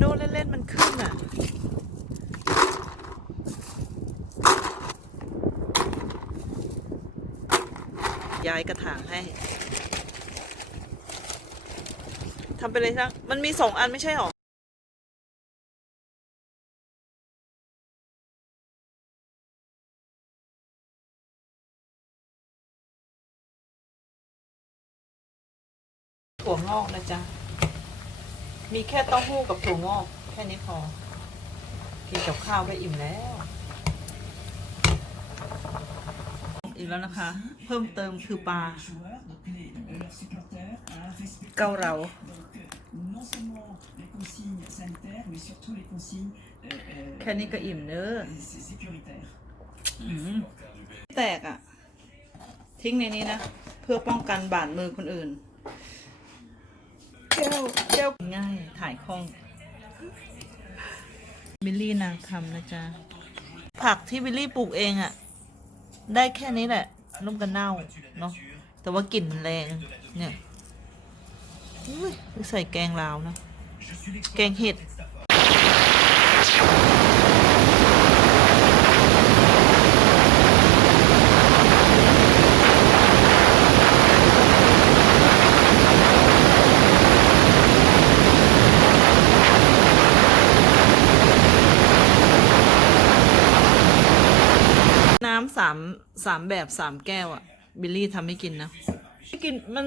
โดเล่นๆมันขึ้นอะย้ายกระถางให้ทำไปเลยนะมันมีสองอันไม่ใช่หรอถั่วงอกนะจ๊ะ มีแค่เต้าหู้กับถั่วงอก แค่นี้พอ กินกับข้าวก็อิ่มแล้ว อีกแล้วนะคะ เพิ่มเติมคือปลา เกาเหลา แค่นี้ก็อิ่มเนอะแตกอะ่ะ ทิ้งในนี้นะ เพื่อป้องกันบาดมือคนอื่น แก้วแก้วง่ายถ่ายคล่องบิลลี่นางทำนะจ๊ะ ผักที่บิลลี่ปลูกเองอะ่ะ ได้แค่นี้แหละนุ่มกันเน่าเนาะแต่ว่ากลิ่นมันแรง เนี่ยใส่แกงลาวนะ แกงเห็ด สามสามแบบสามแก้วอะบิลลี่ทำให้กินนะไม่กินมัน